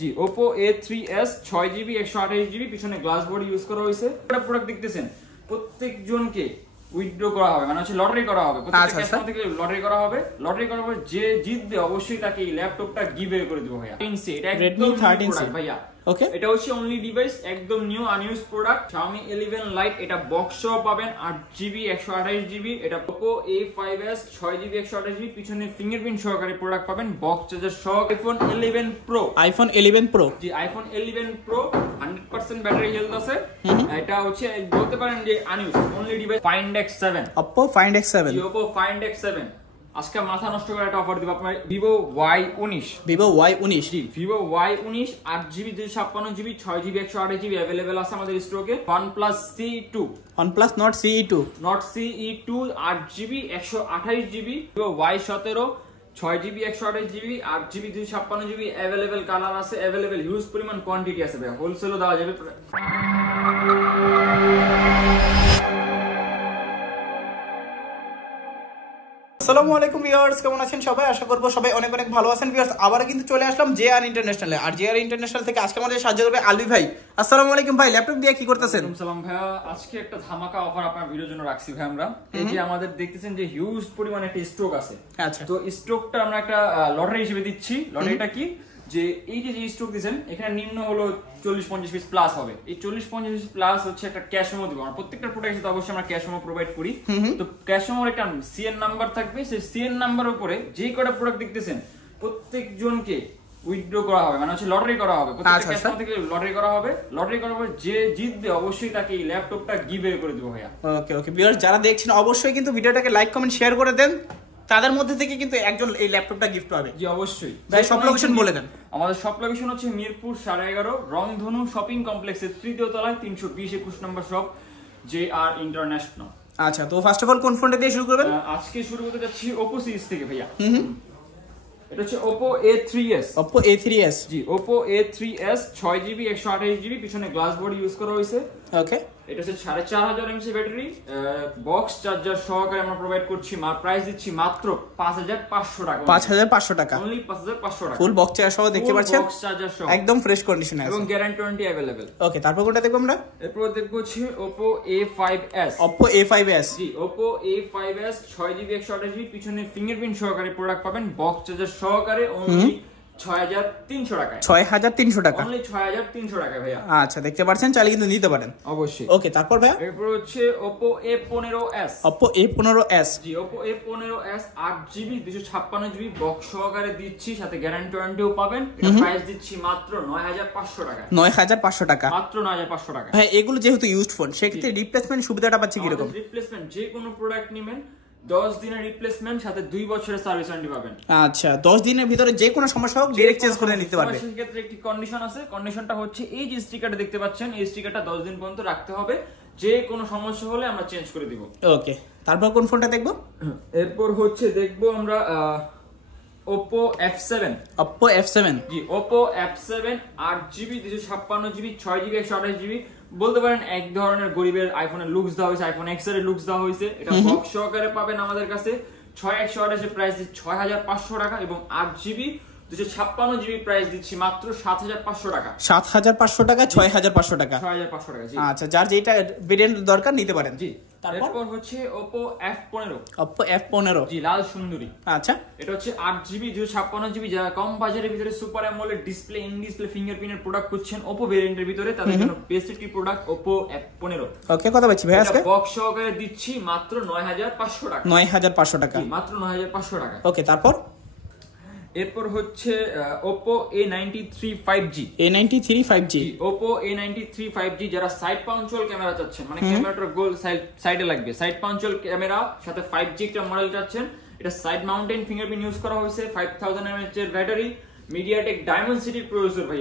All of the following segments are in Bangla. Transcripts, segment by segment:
জি Oppo A3s 6GB 128GB পিছনে গ্লাস বডি ইউজ করা হয়েছে। এটা প্রোডাক্ট দেখতেছেন প্রত্যেকজনকে উইথড্র করা হবে, মানে হচ্ছে লটারি করা হবে, প্রত্যেকটা কাস্টমার থেকে লটারি করা হবে। লটারি করার পর যে জিতবে অবশ্যই তাকে এই ল্যাপটপটা গিভঅ্যাওয়ে করে দেব ভাইয়া। 13C এটা Redmi 13C ভাইয়া। ওকে, এটা হচ্ছে অনলি ডিভাইস, একদম নিউ আনইউজ প্রোডাক্ট। Xiaomi 11 Lite এটা বক্স সহ পাবেন 8GB 128GB। এটা Oppo A5s 6GB 128GB পিছনে ফিঙ্গারপ্রিন্ট সহকারে প্রোডাক্ট পাবেন, বক্স চার্জার সহ। iPhone 11 Pro, iPhone 11 Pro জি iPhone 11 Pro 100% ব্যাটারি হেলথ আছে। এটা হচ্ছে বলতে পারেন যে আনইউজ only device. Find X7, Oppo Find X7, জি Oppo Find X7 আজকে মাথা নষ্ট করে একটা অফার দিব আপনার। Vivo Y19, Vivo Y19, জি Vivo Y19 8GB 256GB 6GB 128GB available আছে আমাদের স্টকে। OnePlus CE2, OnePlus Nord CE2, Nord CE2 8GB 128GB। Vivo Y17 6GB 128GB 8GB 256GB available colour আছে, अवेलेबल হিউজ পরিমাণ কোয়ান্টিটি আছে ভাই, হোলসেলও দেওয়া যাবে। আসসালামু আলাইকুম ভিউয়ার্স, কেমন আছেন সবাই? আশা করব সবাই অনেক অনেক ভালো আছেন। ভিউয়ার্স আবার কিন্তু চলে আসলাম JR ইন্টারন্যাশনালে। আর JR ইন্টারন্যাশনাল থেকে আজকে আমাদের সাহায্য করবে আলবি ভাই। আসসালামু আলাইকুম ভাই, ল্যাপটপ দিয়ে কি করতেছেন? সালাম ভাইয়া, আজকে একটা ধামাকা অফার আপনার ভিডিওর জন্য রাখছি ভাই আমরা। এই যে আমাদের দেখতেছেন যে হিউজ পরিমাণে একটা স্টক আছে। আচ্ছা, তো স্টকটা আমরা একটা লটারি হিসেবে দিচ্ছি। লটারিটা কি, যে এই যে স্টক দিয়েছেন এখানে নিম্ন হলো 40-50 পিস প্লাস হবে। এই 40-50 পিস প্লাস হচ্ছে একটা ক্যাশ মেমো দিব। আমরা প্রত্যেকটা প্রোডাক্টে তো অবশ্যই আমরা ক্যাশ মেমো প্রোভাইড করি। তো ক্যাশ মেমোর একটা সিএন নাম্বার থাকবে, সেই সিএন নাম্বারের উপরে যে কটা প্রোডাক্ট দেখতেছেন প্রত্যেকজনকে উইথড্র করা হবে, মানে হচ্ছে লটারি করা হবে, প্রত্যেকটা কাস্টমার থেকে লটারি করা হবে। লটারি করার পর যে জিতবে অবশ্যই তাকে এই ল্যাপটপটা গিভঅ্যাওয়ে করে দেব ভাইয়া। ওকে ওকে ভিউয়ার্স, যারা দেখছেন অবশ্যই কিন্তু ভিডিওটাকে লাইক কমেন্ট শেয়ার করে দেন। তাদের মধ্যে থেকে কিন্তু একজন এই ল্যাপটপটা গিফট পাবে। জি অবশ্যই ভাই সব লোকেশন বলে দেন। আমাদের সব লোকেশন হচ্ছে মিরপুর 11.5 রংধনু শপিং কমপ্লেক্সের 3য় তলায় 320-21 নম্বর শপ, JR ইন্টারন্যাশনাল। আচ্ছা, তো ফার্স্ট অফ অল কোন ফোনটা দিয়ে শুরু করবেন? আজকে শুরু করতে যাচ্ছি Oppo সিরিজ থেকে ভাইয়া। এটা হচ্ছে Oppo A3s, Oppo A3s, জি Oppo A3s 6GB 128GB পিছনে গ্লাস বডি ইউজ করা হয়েছে। ওকে, এটা হচ্ছে 4500 mAh ব্যাটারি, বক্স চার্জার সহকারে আমরা প্রোভাইড করছি। প্রাইস দিচ্ছি মাত্র 5500 টাকা। 5500 টাকা, অনলি 5500 টাকা। ফুল বক্স চার্জার সহ দেখতে পাচ্ছেন, বক্স চার্জার সহ একদম ফ্রেশ কন্ডিশনে আছে এবং গ্যারান্টি ওয়ারেন্টি अवेलेबल। ওকে, তারপর কোনটা দেখব আমরা? এরপর দেখব হচ্ছে Oppo A5s, Oppo A5s, জি Oppo A5s 6GB 128GB পিছনে ফিঙ্গারপ্রিন্ট সহকারে প্রোডাক্ট পাবেন, বক্স চার্জার সহকারে। অনলি 6300 টাকা। 6300 টাকা, অনলি 6300 টাকা ভাইয়া। আচ্ছা, দেখতে পাচ্ছেন, চাইলে কিন্তু নিতে পারেন অবশ্যই। ওকে, তারপর ভাইয়া? এরপর হচ্ছে Oppo A15s, Oppo A15s, জি Oppo A15s 8GB 256GB box সহকারে দিচ্ছি, সাথে গ্যারান্টি ওয়ারেন্টিও পাবেন। এটা প্রাইস দিচ্ছি মাত্র 9500 টাকা। 9500 টাকা, মাত্র 9500 টাকা। ভাই এগুলো যেহেতু ইউজড ফোন, সেক্ষেত্রে রিপ্লেসমেন্ট সুবিধাটা পাচ্ছি কি রকম? রিপ্লেসমেন্ট যে কোনো প্রোডাক্ট নেবেন 10 দিনের রিপ্লেসমেন্ট, সাথে 2 বছরের সার্ভিস ওয়ারেন্টি পাবেন। আচ্ছা, 10 দিনের ভিতরে যে কোনো সমস্যা হোক ডাইরেক্ট চেঞ্জ করে নিতে পারবে। সেই ক্ষেত্রে একটি কন্ডিশন আছে, কন্ডিশনটা হচ্ছে এই যে স্টিকারটা দেখতে পাচ্ছেন, এই স্টিকারটা 10 দিন পর্যন্ত রাখতে হবে। যে কোনো সমস্যা হলে আমরা চেঞ্জ করে দিব। ওকে, তারপর কোন ফোনটা দেখব? এরপর হচ্ছে দেখবো আমরা Oppo F7, Oppo F7, জি Oppo F7 8GB 256GB 6GB 128GB বলতে পারেন এক ধরনের গরিবের আইফোনের লুকস দেওয়া হয়েছে, আইফোন X এর লুকস দেওয়া হয়েছে। এটা বক্স সহকারে পাবেন আমাদের কাছে। 6128 এর প্রাইস দিচ্ছি 6500 টাকা এবং 8GB 256GB প্রাইস দিচ্ছি মাত্র 7500 টাকা। 7500 টাকা, 6500 টাকা, 6500 টাকা, জি। আচ্ছা, যার যেটা ভেরিয়েন্ট দরকার নিতে পারেন। জি, তারপর হচ্ছে Oppo F15, Oppo F15, জি লাল সুন্দরী। আচ্ছা, এটা হচ্ছে 8GB 256GB। যারা কম বাজারের ভিতরে super AMOLED display, in display ফিঙ্গারপ্রিন্টের প্রোডাক্ট খুঁজছেন Oppo ভেরিয়েন্টের ভিতরে, তাদের জন্য বেস্ট একটি প্রোডাক্ট Oppo F15। ওকে, কথা বলছি ভাই আজকে বক্স সহকারে দিচ্ছি মাত্র 9500 টাকা। 9500 টাকা, মাত্র 9500 টাকা। ওকে, তারপর? এরপর হচ্ছে Oppo A93 5G, A93 5G, Oppo A93 5G। যারা সাইড পাঞ্চুয়াল ক্যামেরা চাচ্ছেন, মানে ক্যামেরাটার গোল সাইডে লাগবে, সাইড পাঞ্চুয়াল ক্যামেরা সাথে 5G একটা মডেল চাচ্ছেন, এটা সাইড মাউন্টেন ফিঙ্গারপ্রিন্ট ইউজ করা হয়েছে। 5000 mAh এর ব্যাটারি, মিডিয়াটেক ডায়মন্ডসিটির প্রসেসর ভাই।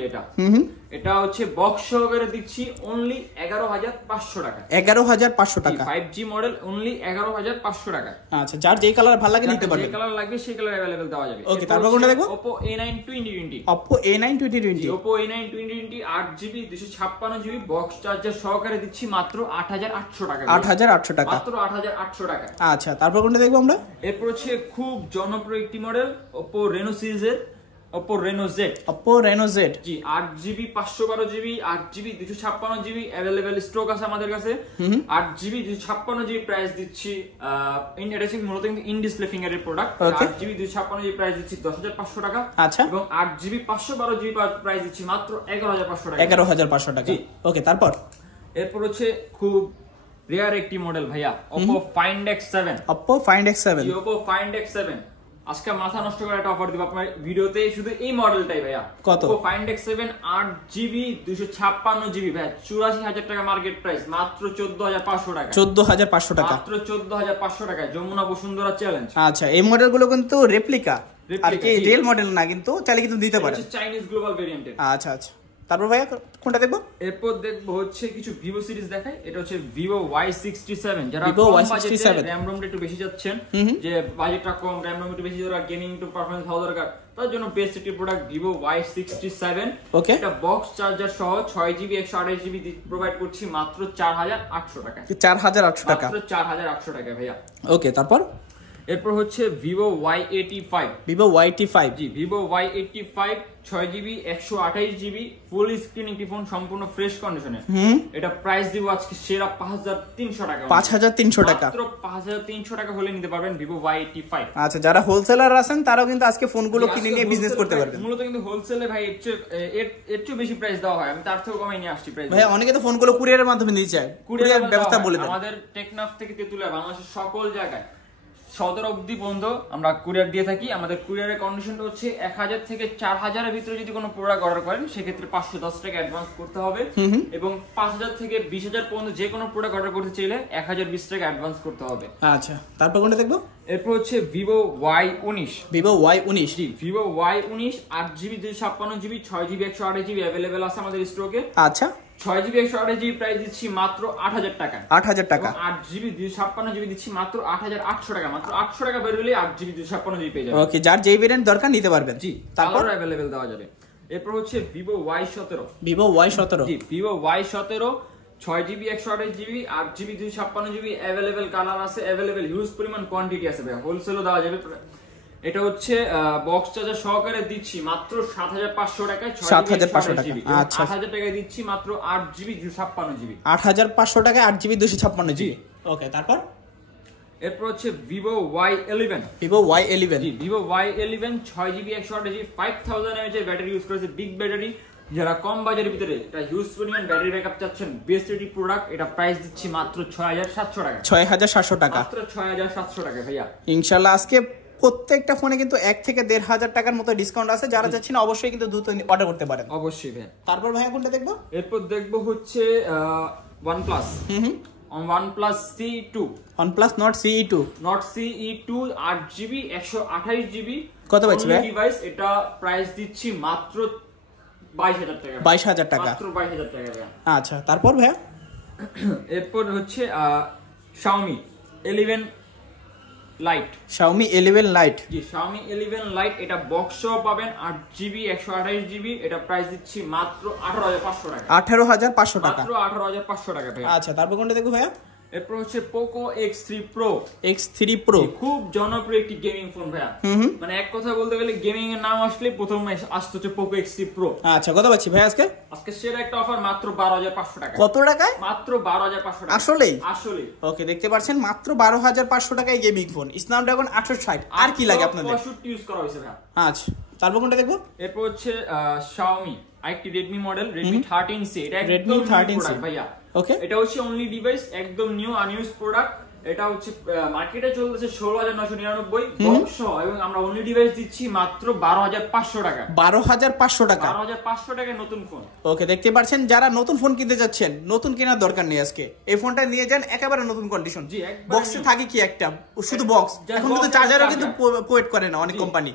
এটা হচ্ছে বক্স সহকারে দিচ্ছি অনলি 11500 টাকা। 11500 টাকা, 5G মডেল, অনলি 11500 টাকা। আচ্ছা, যার যেই কালার ভালো লাগে নিতে পারবেন। যে কালার লাগবে সেই কালার अवेलेबल দেওয়া যাবে। ওকে, তারপর কোনটা দেখব? Oppo A9 2020, Oppo A9 2020, Oppo A9 2020 8GB 256GB box charger সহকারে দিচ্ছি মাত্র 8800 টাকা। 8800 টাকা, মাত্র 8800 টাকা। আচ্ছা, তারপর কোনটা দেখব আমরা? এরপর হচ্ছে খুব জনপ্রিয় একটি মডেল Oppo Reno সিরিজের Oppo Reno Z। Oppo Reno Z জি 8GB 512GB 8GB 256GB available stock আছে আমাদের কাছে। 8GB 256GB প্রাইস দিচ্ছি এটা হচ্ছে মূলত ইন ডিসপ্লে ফিঙ্গারের প্রোডাক্ট। 8GB 256GB প্রাইস দিচ্ছি 10500 টাকা। আচ্ছা এবং 8GB 512GB প্রাইস দিচ্ছি মাত্র 11500 টাকা। 11500 টাকা। ওকে, তারপর এরপর হচ্ছে খুব রেয়ার একটি মডেল ভাইয়া, Oppo Find X7। Oppo Find X7 Oppo Find X7 আজকে মাথা নষ্ট করে একটা অফার দিব আপনার ভিডিওতে, শুধু এই মডেলটাই ভাইয়া। কত? Oppo Find X7 8GB 256GB ভাইয়া, 84000 টাকা মার্কেট প্রাইস, মাত্র 14500 টাকা। 14500 টাকা, মাত্র 14500 টাকা। যমুনা বসুন্ধরা চ্যালেঞ্জ। আচ্ছা, এই মডেলগুলো কিন্তু রেপ্লিকা আর কি, রিয়েল মডেল না, কিন্তু চাইলে কিন্তু দিতে পারেন। চাইনিজ গ্লোবাল ভেরিয়েন্টের। আচ্ছা আচ্ছা, তারপর ভাইয়া কোনটা দেখবো? এরপর দেখবো হচ্ছে কিছু ভিভো সিরিজ দেখাই। এটা হচ্ছে Vivo Y67। যারা Vivo Y67 র‍্যাম রোম একটু বেশি যাচ্ছেন, যে বাজেটটা কম, র‍্যাম রোম একটু বেশি দরকার, গেমিং একটু পারফরম্যান্স ভালো দরকার, তার জন্য বেস্ট একটি প্রোডাক্ট Vivo Y67। ওকে, এটা বক্স চার্জার সহ 6GB 128GB প্রোভাইড করছি মাত্র 4800 টাকা। 4800 টাকা, মাত্র 4800 টাকা ভাইয়া। ওকে, তারপর এরপর হচ্ছে Vivo Y85। Vivo Y85 জি Vivo Y85 6GB 128GB full screen একটি ফোন, সম্পূর্ণ ফ্রেশ কন্ডিশনে। এটা প্রাইস দিব আজকে সেরা 5300 টাকা। 5300 টাকা, মাত্র 5300 টাকা হলে নিতে পারবেন Vivo Y85। আচ্ছা, যারা হোলসেলার আছেন তারাও কিন্তু আজকে ফোনগুলো কিনে নিয়ে বিজনেস করতে পারবেন। মূলত কিন্তু হোলসেলে ভাই এর চেয়ে বেশি প্রাইস দেওয়া হয়, আমি তার থেকেও কমাই নিয়ে আসছি প্রাইস। ভাই অনেকে তো ফোনগুলো কুরিয়ারের মাধ্যমে নিতে চায়, কুরিয়ার ব্যবস্থা বলে দেন। আমাদের টেকনাফ থেকে তেতুলিয়া বাংলাদেশের সকল জায়গায় সদর অবধি পর্যন্ত আমরা কুরিয়ার দিয়ে থাকি। আমাদের কুরিয়ারের কন্ডিশনটা হচ্ছে 1000 থেকে 4000 এর ভিতরে যদি কোনো প্রোডাক্ট অর্ডার করেন সেক্ষেত্রে 510 টাকা অ্যাডভান্স করতে হবে, এবং 5000 থেকে 20000 পর্যন্ত যে কোনো প্রোডাক্ট অর্ডার করতে চাইলে 1020 টাকা অ্যাডভান্স করতে হবে। আচ্ছা, তারপর কোনটা দেখবো? এরপর হচ্ছে Vivo Y19। Vivo Y19 জি Vivo Y19 8GB 256GB 6GB 128GB available আছে আমাদের স্টকে। আচ্ছা, 6GB 128GB প্রাইস দিচ্ছি মাত্র 8000 টাকা। 8000 টাকা। 8GB 256GB দিচ্ছি মাত্র 8800 টাকা। মাত্র 800 টাকা বের হলে 8GB 256GB পেয়ে যাবেন। ওকে, যার যেই ভেরিয়েন্ট দরকার নিতে পারবেন। জি, তারপর अवेलेबल দেওয়া যাবে। এরপর হচ্ছে Vivo Y17। Vivo Y17 জি Vivo Y17 6GB 128GB 8GB 256GB available colour আছে, अवेलेबल হিউজ পরিমাণ কোয়ান্টিটি আছে ভাই, হোলসেলও দেওয়া যাবে। এটা হচ্ছে বক্স চার্জার সহকারে দিচ্ছি মাত্র 7500 টাকায়। 7500 টাকা। আচ্ছা, 8000 টাকায় দিচ্ছি মাত্র 8GB 256GB। 8500 টাকায় 8GB 256GB। ওকে, তারপর এরপর হচ্ছে Vivo Y11। Vivo Y11 জি Vivo Y11 6GB 128GB 5000 mAh এর ব্যাটারি ইউজ করেছে, বিগ ব্যাটারি। যারা কম বাজারের ভিতরে এটা হিউজ পরিমাণ ব্যাটারি ব্যাকআপ চাচ্ছেন, বেস্ট একটি প্রোডাক্ট। এটা প্রাইস দিচ্ছি মাত্র 6700 টাকা। 6700 টাকা, মাত্র 6700 টাকা ভাইয়া। ইনশাআল্লাহ আজকে প্রত্যেকটা ফোনে কিন্তু 1 থেকে 1500 টাকার মতো ডিসকাউন্ট আছে, যারা চাচ্ছেন অবশ্যই কিন্তু দ্রুত অর্ডার করতে পারেন। অবশ্যই ভাই। তারপর ভাইয়া কোনটা দেখবো? এরপর দেখবো হচ্ছে OnePlus। OnePlus CE2। OnePlus Nord CE2। Nord CE2 8GB 128GB কত পাচ্ছি ভাই? ডিভাইস, এটা প্রাইস দিচ্ছি মাত্র 22000 টাকা। 22000 টাকা, মাত্র 22000 টাকা ভাইয়া। আচ্ছা, তারপর ভাইয়া? এরপর হচ্ছে Xiaomi 11 Lite। Xiaomi 11 Lite। জি Xiaomi 11 Lite, এটা বক্স সহ পাবেন 8GB 128GB। এটা প্রাইস দিচ্ছি মাত্র 18500 টাকা। 18500 টাকা, মাত্র 18500 টাকা ভাইয়া। আচ্ছা, তারপর কোনটা দেখবো ভাইয়া? এরপর হচ্ছে Poco X3 Pro। X3 Pro খুব জনপ্রিয় একটি গেমিং ফোন ভাইয়া। মানে এক কথা বলতে গেলে গেমিং এর নাম আসলে প্রথমে আসছে হচ্ছে Poco X3 Pro। আচ্ছা, কত পাচ্ছি ভাই আজকে? আজকে সেরা একটা অফার মাত্র 12500 টাকা। কত টাকায়? মাত্র 12500 টাকা। আসলেই? আসলে। ওকে, দেখতে পাচ্ছেন মাত্র 12500 টাকায় গেমিং ফোন, স্ন্যাপড্রাগন 860। আর কি লাগে আপনাদের? 865 ইউজ করা হয়েছে ভাইয়া। আচ্ছা, তারপর কোনটা দেখবো? এরপর হচ্ছে Xiaomi আরেকটি Redmi মডেল, Redmi 13C। এটা Redmi 13C ভাইয়া। ওকে, এটা হচ্ছে অনলি ডিভাইস, একদম নিউ আনইউজ প্রোডাক্ট। এটা হচ্ছে মার্কেটে চলতেছে 16999 বক্স সহ, এবং আমরা অনলি ডিভাইস দিচ্ছি মাত্র 12500 টাকা। 12500 টাকা, 12500 টাকায় নতুন ফোন। ওকে, দেখতে পাচ্ছেন যারা নতুন ফোন কিনতে যাচ্ছেন, নতুন কেনার দরকার নেই, আজকে এই ফোনটা নিয়ে যান, একেবারে নতুন কন্ডিশন। জি, একদম। বক্সে থাকে কি একটা, শুধু বক্স। এখন কিন্তু চার্জারও কিন্তু প্রোভাইড করে না অনেক কোম্পানি,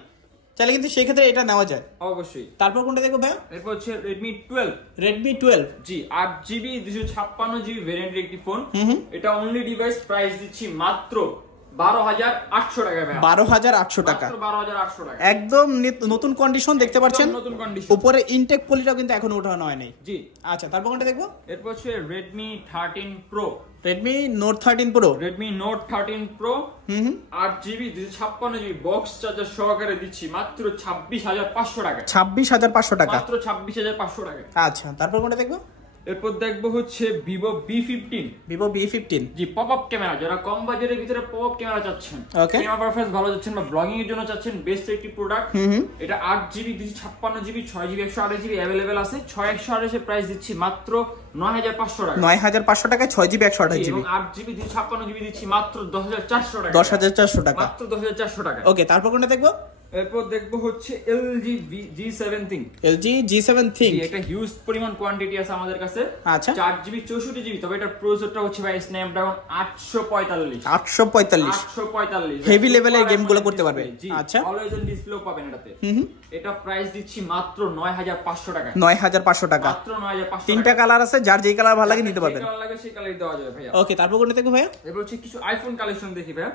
চাইলে কিন্তু সেই ক্ষেত্রে এটা নেওয়া যায় অবশ্যই। তারপর কোনটা দেখো ভাই? এরপর হচ্ছে Redmi 12। Redmi 12 জি 8GB 256GB ভেরিয়েন্টের একটি ফোন। এটা অনলি ডিভাইস, প্রাইস দিচ্ছি মাত্র 12,800 টাকা ভাই, 12,800 টাকা, 12,800 টাকা, একদম নতুন কন্ডিশন দেখতে পাচ্ছেন। নতুন কন্ডিশন, উপরে ইনটেক পলিটাও কিন্তু এখনো ওঠানো হয় নাই। জি আচ্ছা, তারপর কোনটা দেখবো? এরপর হচ্ছে Redmi 13 Pro, Redmi Note 13 Pro, Redmi Note 13 Pro 8GB 256GB box charger সহকারে দিচ্ছি মাত্র 26,500 টাকা, 26,500 টাকা, মাত্র 26,500 টাকা। আচ্ছা, তারপর কোনটা দেখবো? এরপর দেখবো হচ্ছে Vivo B15, Vivo B15, জি পপআপ ক্যামেরা, যারা কম বাজেটের ভিতরে পপআপ ক্যামেরা চাচ্ছেন, ওকে, ক্যামেরা পারফরম্যান্স ভালো চাচ্ছেন বা ব্লগিং এর জন্য চাচ্ছেন, বেস্ট একটি প্রোডাক্ট। এটা 8GB 256GB 6GB 128GB available আছে। 6128 এর প্রাইস দিচ্ছি মাত্র 9,500 টাকা, 9,500 টাকায় 6GB 128GB, এবং 8GB 256GB দিচ্ছি মাত্র 10,400 টাকা, 10,400 টাকা, মাত্র 10,400 টাকা। ওকে, তারপর কোনটা দেখবো? এরপর দেখবো হচ্ছে LG G7 Think, LG G7 Think, একটা হিউজ পরিমাণ কোয়ান্টিটি আছে আমাদের কাছে। আচ্ছা, 4GB 64GB, তবে এটার প্রসেসরটা হচ্ছে ভাই Snapdragon 845, 845 হেভি লেভেলের গেমগুলো করতে পারবে। আচ্ছা, অলওয়েজ অন ডিসপ্লেও পাবেন এটাতে। এটা প্রাইস দিচ্ছি মাত্র 9,500 টাকা, 9,500 টাকা, মাত্র 9,500। তিনটা কালার আছে, যার যেই কালার ভালো লাগে নিতে পারবেন। যে কালার লাগে সেই কালারই দেওয়া যাবে ভাইয়া। ওকে, তারপর কোনটা দেখবো ভাইয়া? এবার হচ্ছে কিছু আইফোন কালেকশন দেখি ভাইয়া।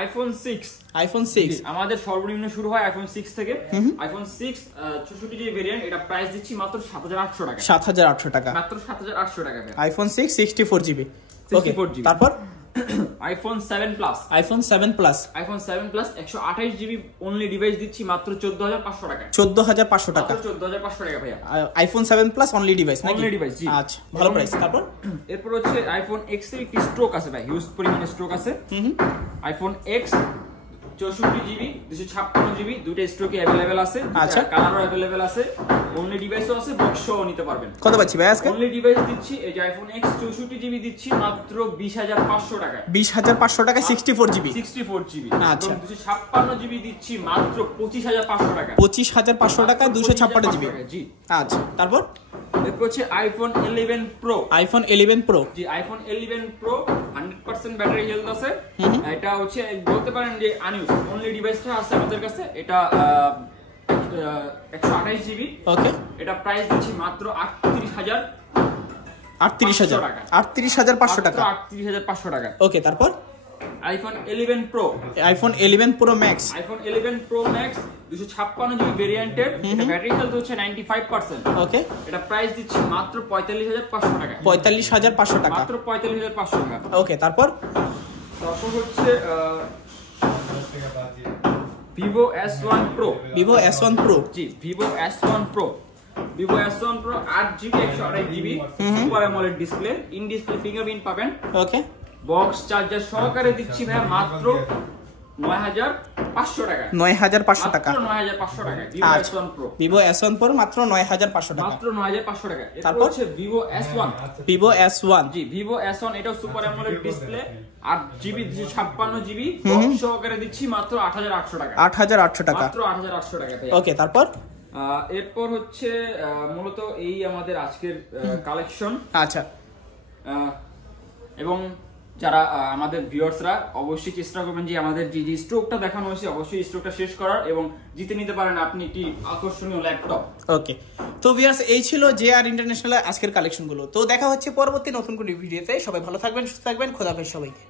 আইফোন 6, আইফোন 6 আমাদের সর্বনিম্ন শুরু হয় আইফোন 6 থেকে। আইফোন 6 64GB ভেরিয়েন্ট, এটা প্রাইস দিচ্ছি মাত্র 7,800 টাকা, 7,800 টাকা, মাত্র 7,800 টাকা ভাই। আইফোন 6 64GB, ওকে, 64GB। তারপর iPhone 7 plus, iPhone 7 plus, iPhone 7 plus 128GB only device দিচ্ছি মাত্র 14,500 টাকা, 14,500 টাকা, মাত্র 14,500 টাকা ভাইয়া। আইফোন 7 প্লাস অনলি ডিভাইস, নাকি? অনলি ডিভাইস, জি। আচ্ছা, ভালো প্রাইস। তারপর এরপর হচ্ছে আইফোন X এর একটি স্টক আছে ভাই, হিউজ পরিমাণে স্টক আছে। আইফোন X 64GB 256GB দুটো স্টকে अवेलेबल আছে। আচ্ছা, কালারও अवेलेबल আছে, অনলি ডিভাইসও আছে, বক্সও নিতে পারবেন। কত পাচ্ছি ভাই আজকে? অনলি ডিভাইস দিচ্ছি এই যে আইফোন X 64GB দিচ্ছি মাত্র 20,500 টাকা, 20,500 টাকা 64GB, 64GB। আচ্ছা, 256GB দিচ্ছি মাত্র 25,500 টাকা, 25,500 টাকা 256GB, জি। আচ্ছা, তারপর এরপর হচ্ছে আইফোন 11 Pro, আইফোন 11 Pro, জি আইফোন 11 Pro 100% ব্যাটারি হেলথ আছে। এটা হচ্ছে বলতে পারেন যে আনইউজ, অনলি ডিভাইসটা আছে আমাদের কাছে। এটা 128GB, ওকে, এটা প্রাইস দিচ্ছি মাত্র 38,500 টাকা, 38,500 টাকা, 38,500 টাকা। ওকে, তারপর iPhone 11 Pro, iPhone 11 Pro Max, iPhone 11 Pro Max 256GB ভেরিয়েন্টের, এটা ব্যাটারি হেলথ হচ্ছে 95%, ওকে, এটা প্রাইস দিচ্ছি মাত্র 45,500 টাকা, 45,500 টাকা, মাত্র 45,500 টাকা। ওকে, তারপর হচ্ছে Vivo S1 Pro, Vivo S1 Pro, G Vivo S1 Pro, Vivo S1 Pro 8GB 128GB super AMOLED display, in display fingerprint পাবেন, ওকে, বক্স চার্জার সহকারে দিচ্ছি ভাই মাত্র 9,500 টাকা, 9,500 টাকা, 9,500 টাকা। Vivo S1 Pro, Vivo S1 Pro মাত্র 9,500 টাকা, মাত্র 9,500 টাকা। তারপর তারপর হচ্ছে Vivo S1, Vivo S1, জি Vivo S1, এটাও super AMOLED display, 8GB 256GB box সহকারে দিচ্ছি মাত্র 8,800 টাকা, 8,800 টাকা, মাত্র 8,800 টাকা ভাই। ওকে, তারপর এরপর হচ্ছে মূলত এই আমাদের আজকের কালেকশন। আচ্ছা, এবং যারা আমাদের ভিউয়ার্সরা অবশ্যই চেষ্টা করবেন যে আমাদের যে স্টকটা দেখানো হয়েছে অবশ্যই স্টকটা শেষ করার, এবং জিতে নিতে পারেন আপনি একটি আকর্ষণীয় ল্যাপটপ। ওকে, তো ভিউয়ার্স এই ছিল JR ইন্টারন্যাশনাল আজকের কালেকশনগুলো। তো দেখা হচ্ছে পরবর্তী নতুন কোনো ভিডিওতে। সবাই ভালো থাকবেন, সুস্থ থাকবেন, খোদা হাফেজ সবাইকে।